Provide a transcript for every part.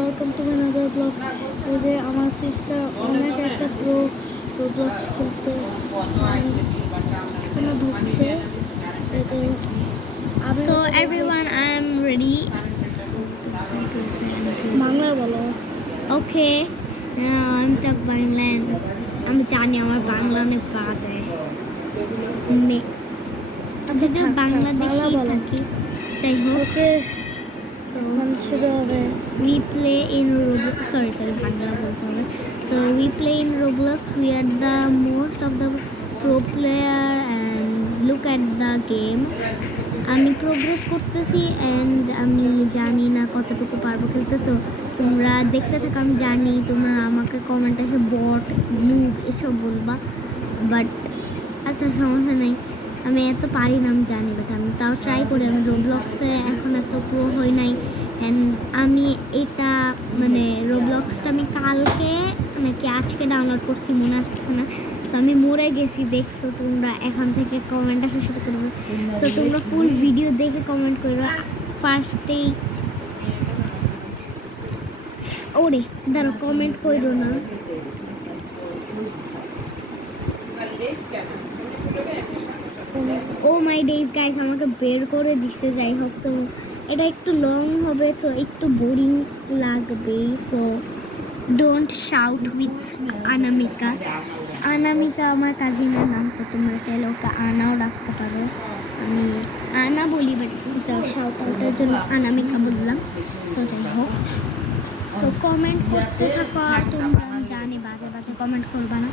Welcome to my another blog. এই যে আমার সিস্টার অনেক একটা প্রো রোবলক্স খেলতে এখনো ঢুকছে। এই যে So everyone, I am ready. Bangla বলো। Okay, I'm talk Banglan. আমি জানি আমার বাংলা অনেক বাজে। যদিও বাংলাদেশি থাকি, যাই হোক। ওকে, So শুরু হবে। we play in Roblox. Sorry, Bangla বলতে হবে। So we play in Roblox. We are the most of the pro player and look at the game. আমি প্রোগ্রেস করতেছি অ্যান্ড আমি জানি না কতটুকু পারবো খেলতে। তো তোমরা দেখতে থাকো, আমি জানি তোমরা আমাকে কমেন্ট এসে বট নুব এসব বলবা, বাট আচ্ছা সমস্যা নেই, আমি এত পারি না আমি জানি, বাট আমি তাও ট্রাই করি। আমি রোবলক্সে এখন এত প্রো হই নাই অ্যান্ড আমি এটা মানে রোবলক্সটা আমি কালকে নাকি আজকে ডাউনলোড করছি, মনে আসতেছে না। সো আমি মরে গেছি, দেখছো তোমরা, এখন থেকে কমেন্ট আসা শুরু করবো। সো তোমরা ফুল ভিডিও দেখে কমেন্ট করো। ফার্স্টেই ওরে দাঁড়ো, কমেন্ট করো না। ও মাই ডেজ গাইস, আমাকে বের করে দিছে। যাই হোক, তো এটা একটু লং হবে, তো একটু বোরিং লাগবে। সো ডোন্ট শাউট উইথ অনামিকা। অনামিকা আমার কাজিনের নাম, তো তোমরা চাইলে ওকে আনাও রাখতে পারো। আমি আনা বলি, বাট শাউট আউটের জন্য অনামিকা বললাম। সো যাই হোক, সো কমেন্ট করতে থাকো। আর তোমরা আমি জানি বাজে বাজে কমেন্ট করবা না।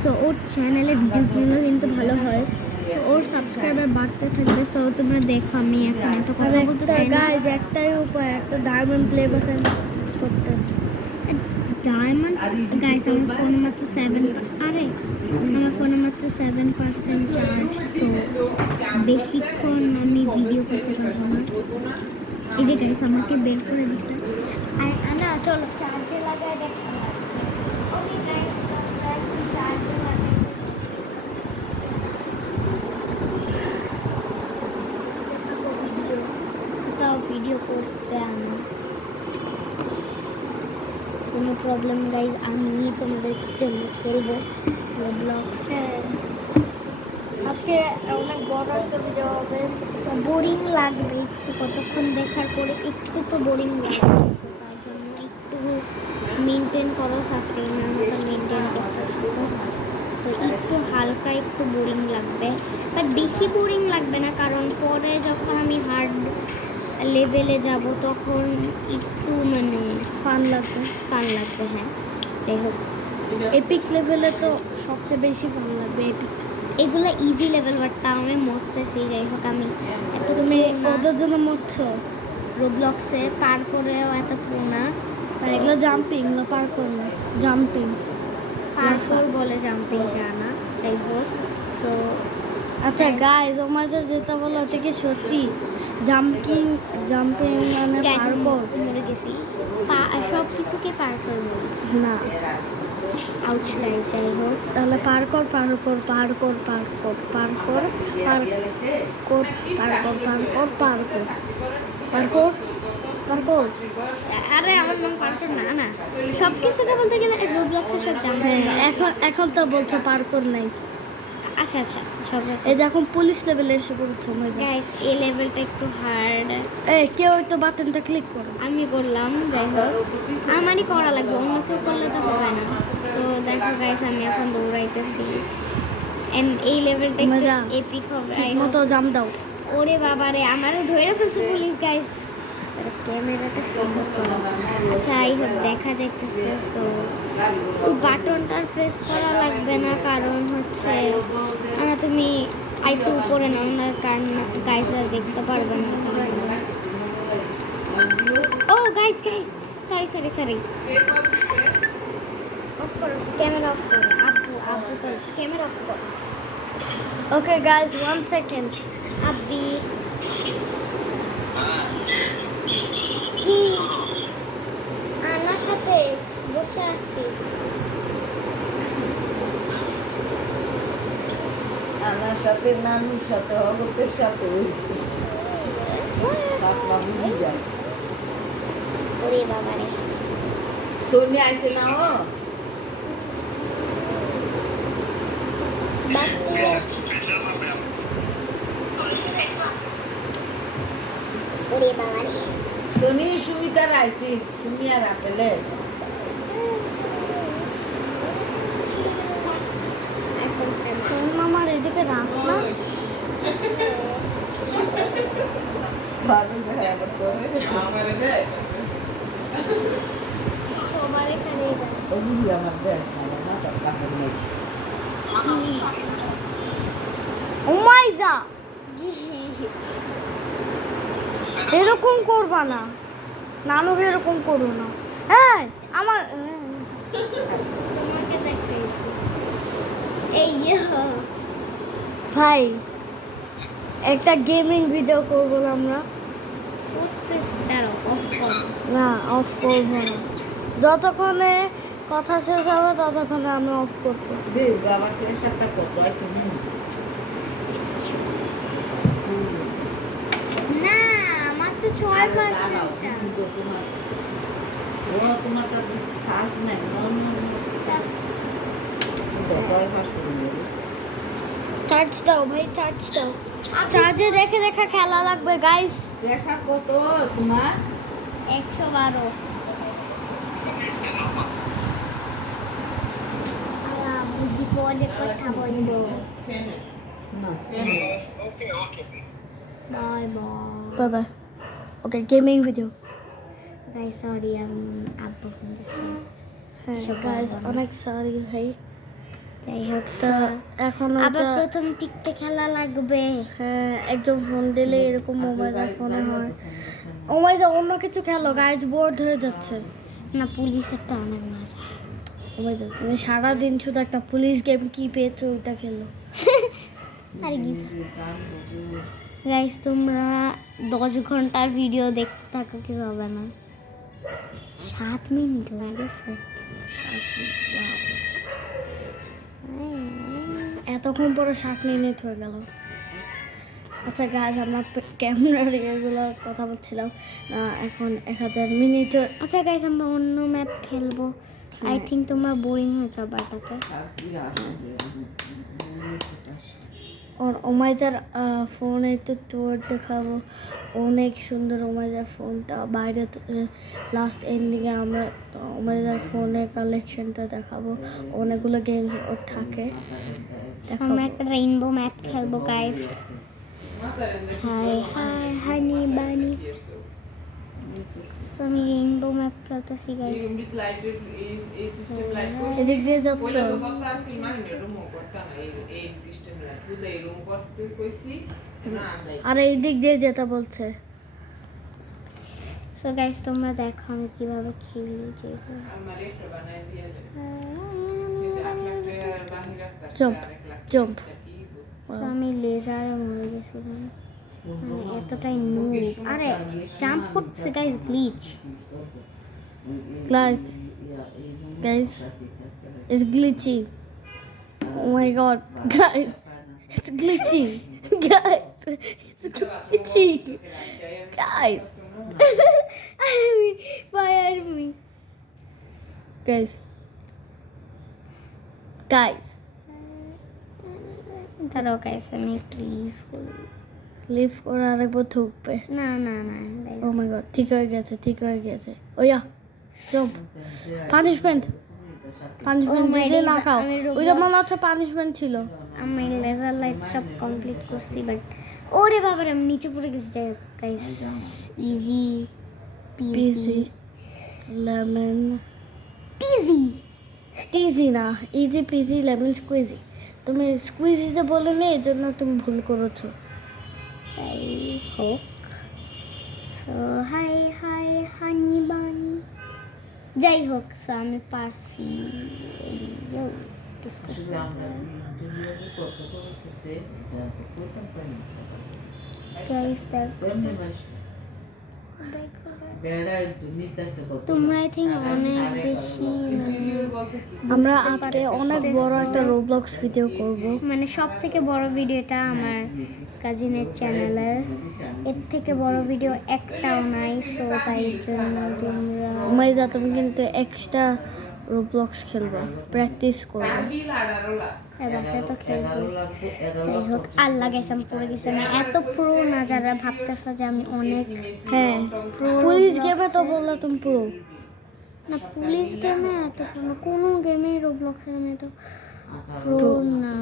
সো ওর চ্যানেলে ভিডিওগুলো কিন্তু ভালো হয়, সো ওর সাবস্ক্রাইবার বাড়তে থাকবে। সো তোমরা দেখো, আমি এখন এত কথা বলতে চাই না। গাইজ একটাই উপায়, একটা ডায়মন্ড প্লে বাটন করতে। ডায়মন্ড গাইস, আমার ফোনে মাত্র 7, আরে আমার ফোনে মাত্র 7% চার্জ, সো বেশিক্ষণ আমি ভিডিও করতে পারবো না। এই যে গাইস আমাকে বের করে দিছে। আর না, চলো চার্জে লাগাই দেখো। ওকে গাইস, চার্জে লাগাই ভিডিও করতে আমি কোনো প্রবলেম গাইজ, আমি তোমাদের জন্য খেলবো রোবলক্স। আজকে অনেক বড় একটা ভিডিও হবে। বোরিং লাগবে একটু, কতক্ষণ দেখার পরে একটু তো বোরিং লাগবে। তার জন্য একটু মেনটেন করো, সাস্টেইনের মতো মেনটেন করতে থাকো। সো একটু হালকা একটু বোরিং লাগবে, বাট বেশি বোরিং লাগবে না, কারণ পরে যখন আমি হার্ড লেভেলে যাব তখন একটু মানে ফান লাগবে। হ্যাঁ, যাই হোক, এপিক লেভেলে তো সবচেয়ে বেশি ভালো লাগবে। এপিক এগুলো ইজি লেভেল, বাট তাও আমি মরতেছি। যাই হোক, আমি এত তুমি ওদের জন্য মরছো। রোবলক্সে পার করেও এত প্রো না। এগুলো জাম্পিং, এগুলো পার করলে জাম্পিং পারফোর বলে জাম্পিংটা না। যাই হোক, সো আচ্ছা গাইজ, আমাদের যেটা বলো ওটা কি সত্যি? জাম্পিং মানে পারকর? মরে গেছি, সব কিছুকে পার করবো না, আউট গাইজ। যাই হোক, তাহলে পারকর পারকর পারকর পারকর পারকর পারকর পারকর পারকর পারকর পারকর। আরে আমার নাম পারকর না, সব কিছুকে বলতে গেলে রোবলক্সে সব জানতে। এখন তো বলছো পারকর নাই। আচ্ছা সব এই যে এখন পুলিশ লেভেলে এসে পড়ছে মজা। গাইস, এই লেভেলটা একটু হার্ড। এই কেউ একটু বাটনটা ক্লিক করো। আমি করলাম, যাই হোক, আমারই করা লাগবে, অন্য কেউ করলে তো হবে না। সো দেখো গাইস, আমি এখন দৌড়াইতেছি এন্ড এই লেভেলটা একটু এপিক হবে। মতো জাম দাও। ওরে বাবা রে, আমারও ধরে ফেলছে পুলিশ গাইস। ক্যামেরাটা সুন্দর করো। আচ্ছা, এই হোক, দেখা যাইতেছে। সো ওই বাটনটার প্রেস করা লাগবে না, কারণ হচ্ছে তুমি আরেকটু উপরে নাও না, কারণ গাইসরা দেখতে পারবে না। ও গাইস, সরি অফ করো, ক্যামেরা অফ করো। আব্বু গাইস, ক্যামেরা অফ করো। Okay guys, 1 second. আব্বি কি আনার সাথে বসে আছি। আমার সাথে নানুর সাথে অগতের সাথে বুঝি যায়। ওরে বাবা রে সোনি আইছে না ও বাতু ওরে বাবা রে সোনি সুমিতার আইছি সুমি আর আপেলে সোন মামার এদিকে রাখ না। ভালো দেখা করতে সবার এখানে ওগুলি আমার দেশ না তো কাপড় নেই ওমাইজা এরকম করবা না, নানুকে এরকম করো না। হ্যাঁ আমার তোমাকে দেখাই এই ভাই একটা গেমিং ভিডিও করবো না আমরা। করতেছি দাঁড়াও অফ করো না অফ করবো না, যতক্ষণে কথা শেষ হবে ততক্ষণে আমি অফ করবো। দেখ আমার প্রেশারটা কত আছে না আমার তো 6% তোমার তোমার কাছে চার্জ নাই চার্জ দাও ভাই, চার্জ দাও। চার্জে দেখে দেখে খেলা লাগবে গাইস। প্রেশার কত তোমার 112 বুঝি পরে কথা বলবো না বাই বাই বাই বাই। ওকে গেমিং ভিডিও। গাইস সরি আমি আব্বু ফোন দিচ্ছি হ্যাঁ গাইস অনেক সরি ভাই। যাই হোক তো এখন আবার ওটা প্রথম টিকতে খেলা লাগবে হ্যাঁ একজন ফোন দিলে এরকম মোবাইলের ফোনে হয়। ও মাই গড অন্য কিছু খেলো গাইস, বোর্ড হয়ে যাচ্ছে। না পুলিশের তো অনেক মজা ও মাই গড তুমি সারাদিন শুধু একটা পুলিশ গেম কি পেয়েছো ওইটা খেলো। আর কি গাইস তোমরা 10 ঘন্টার ভিডিও দেখতে থাকো কিছু হবে না 7 মিনিট লাগেছে এতক্ষণ পরে 7 মিনিট হয়ে গেল। আচ্ছা গাইস আমরা ক্যামেরার এগুলো কথা বলছিলাম না, এখন 1000 মিনিট। আচ্ছা গাইস আমরা অন্য ম্যাপ খেলবো আই থিঙ্ক তোমরা বোরিং হয়ে যাও বাটাতে और ওমাইজার ফোনে তো তোর দেখাবো অনেক সুন্দর। ওমাইজার ফোনটা বাইরে লাস্ট এন্ডিংয়ে আমরা ওমাইজার ফোনের কালেকশনটা দেখাবো, অনেকগুলো গেমস ওর থাকে। আমরা একটা রেইনবো ম্যাপ খেলবো গাইস হাই হাই হানি বানি সো আমি রেইনবো ম্যাপ খেলতেছি গাইস এদিক দিয়ে যাচ্ছ আর এই দিক দিয়ে যেতে বলছে। সো গাইস তোমরা দেখো আমি কিভাবে খেলি জম্প জম্প। সো আমি লেজারে মরে গেছিলাম মানে এতটাই নুব আরে জাম্প করতেছে guys glitch Guys, it's glitchy. Oh my god, guys, it's glitchy. Guys, it's glitchy. Guys, army why army guys, guys, দাঁড়াও গাইস আমি একটু লিভ করি লিভ করে আরেকবার ঢুকবে। না না না ও মাই গড ঠিক হয়ে গেছে, ঠিক হয়ে গেছে। ওয়া জম্প পানিশমেন্ট পানিশমেন্ট my দিলে না days, খাও। আমি ওই যে মনে হচ্ছে পানিশমেন্ট ছিল। আমি লেজার লাইট সব কমপ্লিট করছি বাট ওরে বাবা আমি নিচে পড়ে গেছি যাই হোক গাইস ইজি পিজি লেমন টিজি টিজি না, ইজি পিজি লেমন স্কুইজি। তুমি স্কুইজি যে বলে নে এই জন্য তুমি ভুল করেছো। যাই হোক সো হাই হাই হানি বানি যাই হোক সো আমি পারছি গাইস দেখো তোমরা আই থিঙ্ক অনেক বেশি আমরা আজকে অনেক বড় একটা রোবলক্স ভিডিও করব। মানে সব থেকে বড় ভিডিওটা আমার কাজিনের চ্যানেলের, এর থেকে বড় ভিডিও একটাও নাই। সো তাই জন্য তোমরা উমাইজা তুমি কিন্তু এক্সট্রা রোবলক্স খেলবা, প্র্যাকটিস করবা। বাসায় তো খেলবো। যাই হোক, আল্লাহ গেছে আমি পড়ে গেছে না, এত প্রো না যারা ভাবতেছে যে আমি অনেক হ্যাঁ, প্রো। পুলিশ গেমে তো বললা তুমি প্রো। না, পুলিশ গেমে এত প্রো না, কোনো গেমে রোবলক্সের আমি তো প্রো না।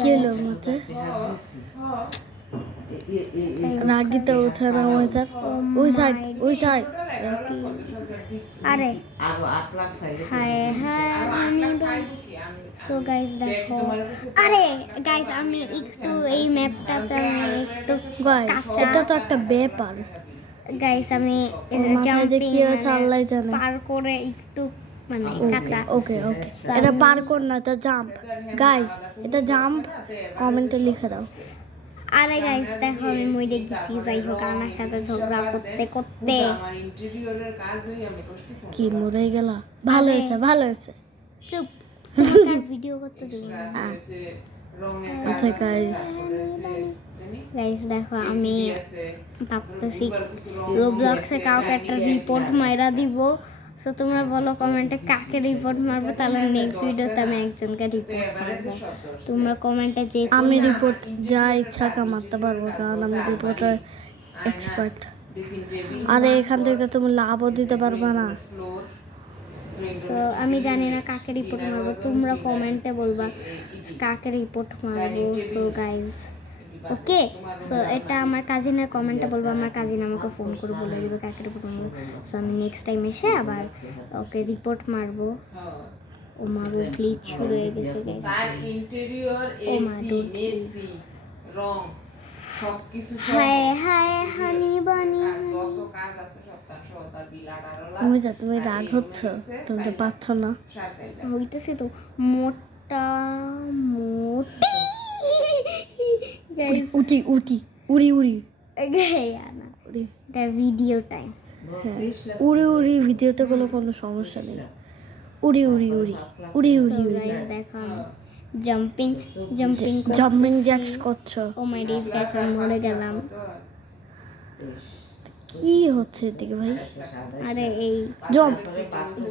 কি হলো মতে রাগিতে উঠে না উমাইজা? ওই সাইড আরে হায় হায়। সো গাইস দেখো, আরে গাইস আমি একটু এই ম্যাপটাতে একটু কাঁচা। এটা তো একটা ব্যাপার। গাইস আমি ওর মাথায় যে কি হয়েছে আল্লাহ জানে। পার করে একটু মানে কাঁচা। ওকে ওকে, এটা পার কর না, এটা জাম্প। গাইস এটা জাম্প, কমেন্টে লিখে দাও। আরে গাইস দেখো আমি মরে গেছি। যাই হোক, আমার সাথে ঝগড়া করতে করতে কি মরে গেলা? ভালো হয়েছে ভালো হয়েছে। চুপ, ভিডিও করতে দেবো না। আচ্ছা গাইস, গাইস দেখো আমি ভাবতেছি রোবলক্সে কাউকে একটা রিপোর্ট মাইরা দিব। সো তোমরা বলো কমেন্টে কাকে রিপোর্ট মারবো, তাহলে নেক্সট ভিডিওতে আমি একজনকে রিপোর্ট করবো। তোমরা কমেন্টে যে আমি রিপোর্ট যা ইচ্ছা কা মারতে পারবো, কারণ আমি রিপোর্টার এক্সপার্ট। আরে এখান থেকে তো তুমি লাভও দিতে পারবে না। সো আমি জানি না কাকে রিপোর্ট মারবো, তোমরা কমেন্টে বলবা কাকে রিপোর্ট মারবো। সো গাইজ ওকে, সো এটা আমার কাজিনের কমেন্টে বলবো, আমার কাজিন আমাকে ফোন করে বলে দেবে কাকে রিপোর্ট মারবো। সো আমি নেক্সট টাইম এসে আবার ওকে রিপোর্ট মারবো। ও মা গো, গ্লিচ শুরু হয়ে গেছে গাইজ। ও মা এসি রং সবকিছু হায় হায় হানি বানি। উমাইজা তুমি রাগ হচ্ছ, তুমি তো পাচ্ছ না। হইতেছে তো মোটা মোটি গাইস। উঠি উঠি উড়ি উড়ি না, এটা ভিডিও টাইম। হ্যাঁ, উড়ি উড়ি ভিডিওতে কোনো সমস্যা নেই। উড়ি উড়ি উড়ি উড়ি উড়ি উড়ি। গাইস দেখো জাম্পিং জাম্পিং জাম্পিং জ্যাক্স করছো। ও মাই ডিস গাইস, আমি মরে গেলাম। কি হচ্ছে এদিকে ভাই? আরে এই জাম্প।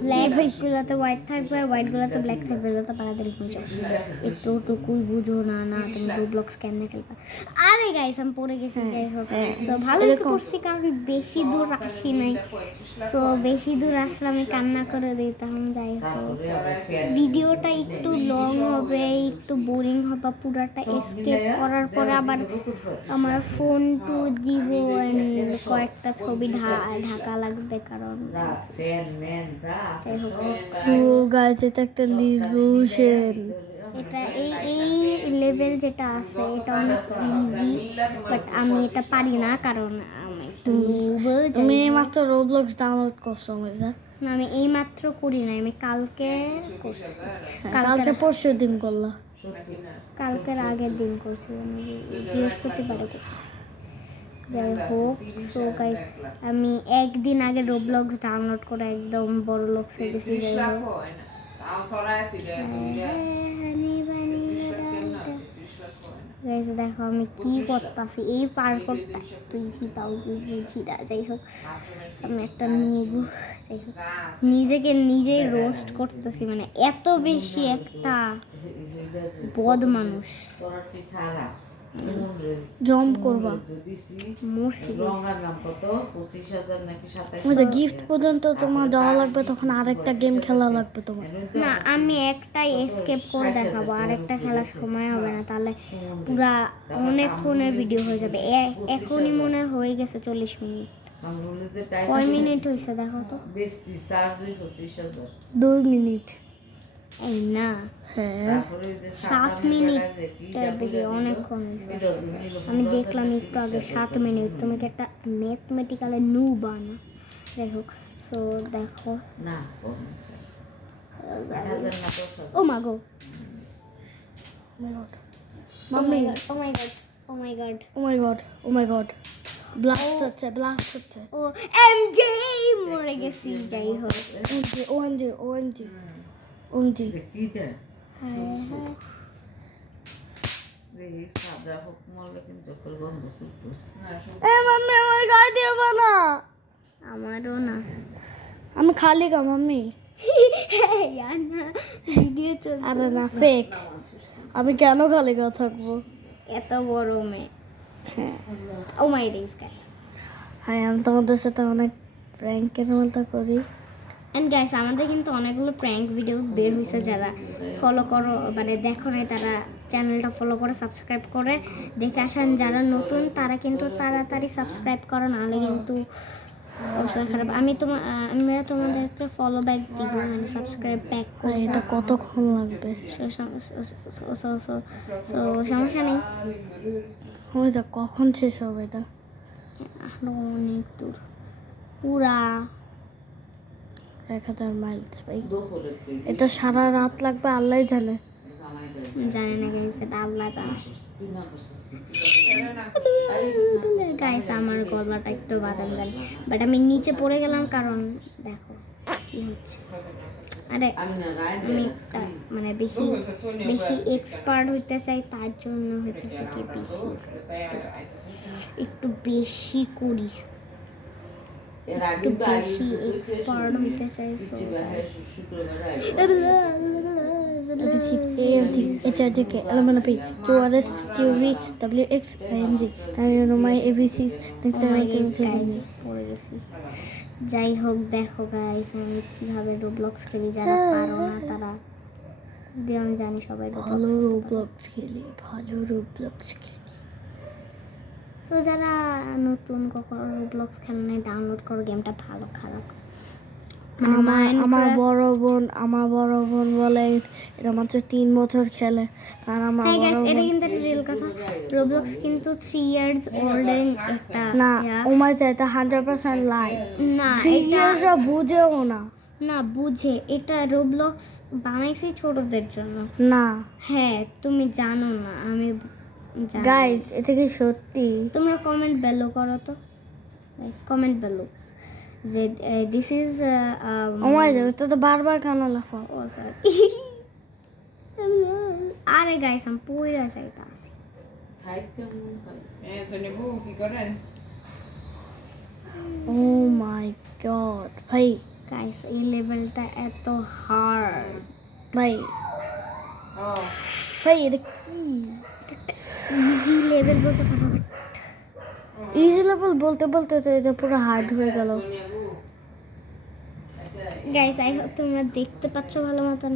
ব্ল্যাক গুলোতে হোয়াইট থাকবে আর হোয়াইট গুলোতে ব্ল্যাক থাকবে, তো তাড়াতাড়ি হয়ে যাবে। একটুকুই বুঝো না, না তুমি রোবলক্স কেমনে খেলবা। আরে গাইস আমি পড়ে গেছি। যাই হোক, সো ভালো করছি কারণ বেশি দূর আসি নাই। সো বেশি দূর আসলে আমি কান্না করে দিতাম। যাই হোক, ভিডিওটা একটু লং হবে, একটু বোরিং হবে। পুরাটা এসকেপ করার পরে আবার আমার ফোন ট্যুর দিব, কয়েকটা ছবি ঢাকা লাগবে কারণ যাই হোক। সো গাইস এটা একটা লিরুশন। এটা এই লেভেল যেটা আছে এটা অনেক ইজি, বাট আমি এটা পারি না কারণ আমি একটা noob। তুমি মাত্র রোবলক্স ডাউনলোড করছো উমাইজা? না, আমি এই মাত্র করি না, আমি কালকে করছি। কালকে পরশু দিন করলা? কালকের আগের দিন করছি, আমি বৃহস্পতিবারে করছি। যাই হোক, সো গাইস আমি একদিন আগে রোবলক্স ডাউনলোড করে একদম বড় লোক হয়ে গেছি। যাই হোক, গাইস দেখো আমি কি করতেছি, এই পার করতে তুই তাও বুঝি না। যাই হোক, আমি একটা নুব। যাই হোক, নিজেকে নিজেই রোস্ট করতেছি, মানে এত বেশি একটা বদ মানুষ। জাম্প করবা? মরছি। গিফট পর্যন্ত তোমার দেওয়া লাগবে, তখন আরেকটা গেম খেলা লাগবে তোমার। না, আমি একটাই এসকেপ করে দেখাবো, আরেকটা খেলার সময় হবে না, তাহলে পুরা অনেকক্ষণের ভিডিও হয়ে যাবে। এখনই মনে হয়ে গেছে 40 মিনিট। কয় মিনিট হয়েছে দেখো তো? 2 মিনিট। এই না, হ্যাঁ 7 মিনিট বেশি, অনেকক্ষণ হয়েছে। আমি দেখলাম একটু আগে 7 মিনিট। তুমি কি একটা ম্যাথমেটিক্যালে নুব না? যাই হোক, সো দেখো। ও মা গো, মাম্মি, ও মাই গড, ও মাই গড, ও মাই গড, ও মাই গড। ব্লাস্ট হচ্ছে ও এমজে মরে গেছি, যাই হোক। ওএনজি ওএনজি কিটা হায় হায়। এই সাদা হোক মরলে কিন্তু কল বন্ধ সুপ এ মাম্মি আমার গায়ে দিও না, আমারও না। আমি খালি গা মাম্মি। ইয়ার না, ভিডিও চলছে। আরে না ফেক, আমি কেন খালি গা থাকবো? এত বড় মেয়ে। হ্যাঁ ও মাই ডেজ গাইস। হ্যাঁ আমি তোমাদের সাথে অনেক প্র্যাঙ্কের মতো করি। এন্ড গাইস, আমাদের কিন্তু অনেকগুলো প্র্যাঙ্ক ভিডিও বের হয়েছে, যারা ফলো করো মানে দেখো নাই তারা চ্যানেলটা ফলো করে সাবস্ক্রাইব করে দেখে আসেন। যারা নতুন তারা কিন্তু তাড়াতাড়ি সাবস্ক্রাইব করো, নাহলে কিন্তু অবস্থা খারাপ। আমরা তোমাদেরকে ফলো ব্যাক দিব, মানে সাবস্ক্রাইব ব্যাক আর করে। এটা কতক্ষণ লাগবে? সমস্যা নেই, ওইটা কখন শেষ হবে? এটা আরো অনেক দূর, পুরা 1000 মাইলস ভাই। দোহরে তুই এটা সারা রাত লাগবে, আল্লাহ জানে। জামাই দে জানি না গাইস, এটা আল্লাহ জানে। বিনা করছিস গাইস, আমার গলাটা একটু বাজানো জানি, বাট আমি নিচে পড়ে গেলাম কারণ দেখো কি হচ্ছে। আরে আমি না রাইন আমি একটা মানে বেশি বেশি এক্সপার্ট হইতে চাই, তার জন্য হইতেছে কি বেশি একটু বেশি করি, এর একটু আগে বেশি এক্সপার্ট হইতে চাই। So ABC, AFG, HRJK, LMNP, QRS, QV, WX, ING. Now you know my ABCs. Next time I will tell you. পড়ে গেছি। যাই হোক, দেখো গাইস আমি কিভাবে রোবলক্স খেলি, যারা পারো না তারা, যদি আমি জানি সবাই ভালো রোবলক্স খেলি, ভালো রোবলক্স খেলি। তো যারা নতুন কখনো রোবলক্স খেলে ডাউনলোড করো, গেমটা ভালো খারাপ। আমার বড় বোন বলে এটা মাত্র 3 বছর খেলে, আর আমার হ্যাঁ বড় গাইস, এটা বোন কিন্তু একটা রিয়েল কথা। রোবলক্স কিন্তু 3 ইয়ার্স ওল্ড একটা না, ইয়া। ও মাই এটা 100% লাই। না 3 এটা ইয়ার্সরা বুঝেও না। না বুঝে, এটা রোবলক্স বানাইছি ছোটদের জন্য। না হ্যাঁ, তুমি জানো না, আমি জানি। গাইস, এটা কি সত্যি? তোমরা কমেন্ট বেলো করো তো গাইস, কমেন্ট বেলো যে দিস ইজ ও মাই এটা তো বারবার কানা লাফা। ও সরি। আরে গাইস, আমি পয়রা চাইতা আছি। খাই কেমন খাই Sonebu, কি করেন? ও মাই গড ভাই, গাইস, এই লেভেলটা এত হার্ড। ভাই Oh, ভাই এটা কি? ইজি লেভেল বলতে পারো। ইজি লেভেল বলতে বলতে তো এটা পুরো হার্ড হয়ে গেল। Sonebu. আচ্ছা, গাইস, আই হোপ তোমরা দেখতে পাচ্ছ ভালো মতন।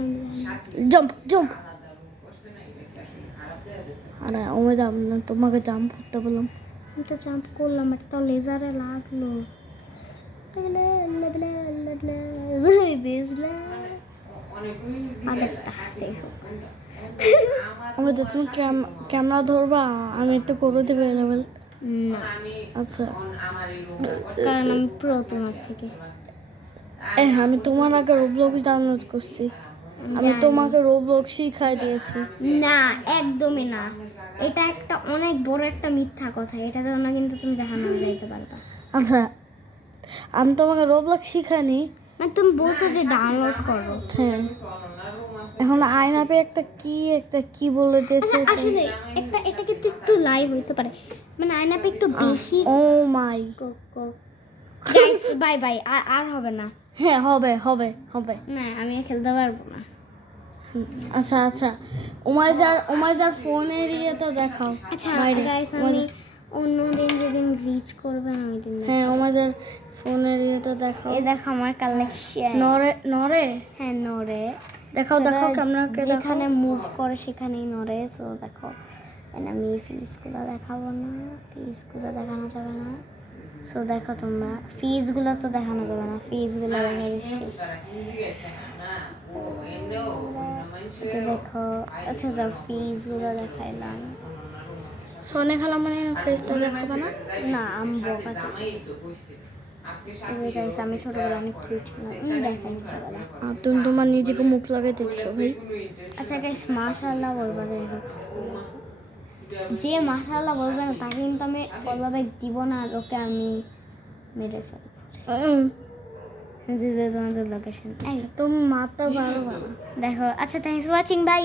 Jump jump. আরে ও মাই জাম্প না, তোমাকে জাম্প করতে বললাম। আমি তো জাম্প করলাম, এটা তো লেজারে লাগলো। বেজলা অনেকগুলি আরেকটা যাই হোক। আমি তো তুমি ক্যামেরা ধরবা, আমি তো করে দেবে লেভেল। না, আচ্ছা আমার এই রুম কারণ আমি পুরো তোমার থেকে। আমি তোমার আগে রোবলক্স ডাউনলোড করছি, আমি তোমাকে রোবলক্স শিখাই দিয়েছি। না, একদমই না, এটা একটা অনেক বড় একটা মিথ্যা কথা। এটা জন্য কিন্তু তুমি জাহান্নামে যাইতে পারবা। আচ্ছা আমি তোমাকে রোবলক্স শিখাইনি। মানে তুমি বলছো যে ডাউনলোড করো। হ্যাঁ, এখন আয়নাপে একটা কি বলে দিয়েছে। আচ্ছা, আসলে এটা কিন্তু একটু লাইভ হইতে পারে, মানে আয়নাপে একটু বেশি। ও মাই, গাইস বাই বাই, আর হবে না। হ্যাঁ হবে হবে হবে। না, আমি আর খেলতে পারবো না। আচ্ছা আচ্ছা, ওমাইজার ফোনের ইয়েটা দেখাও। আচ্ছা বাইরে। গাইস, আমি অন্য দিন যেদিন রিচ করবে না ওই দিন হ্যাঁ ওমাইজার ফোনের ইয়েটা দেখাও। এই দেখো আমার কালেকশন। নরে হ্যাঁ, নড়ে। দেখাও দেখাও ক্যামেরাকে দেখাও। যেখানে মুভ করে সেখানেই নড়ে। সো দেখো, আমি ফিসগুলো দেখাবো না, ফিসগুলো দেখানো যাবে না। সো দেখো তোমরা, ফিসগুলো তো দেখানো যাবে না, ফিসগুলো দেখা শেষ। তো দেখো, আচ্ছা যাও, ফিসগুলো দেখাইলাম। সোনে খালা মানে ফেসটা দেখাবো না। না, আমি বকাতে। গাইস, আমি ছোটবেলা অনেক কিউট ছিলাম, দেখাইছি বলা। আর তুমি তোমার নিজেকে মুখ লাগাই দিচ্ছ ভাই। আচ্ছা গাইস, মাশাআল্লাহ বলবা। যাই হোক, যে মাসাল্লাহ বলবে না তাকে কিন্তু আমি ফলো ব্যাক দিব না, আর ওকে আমি মেরে ফেলবো। যে তোমাদের লোকেশন তুমি মারতে পারো না। দেখো। আচ্ছা, থ্যাংকস ফর ওয়াচিং, বাই।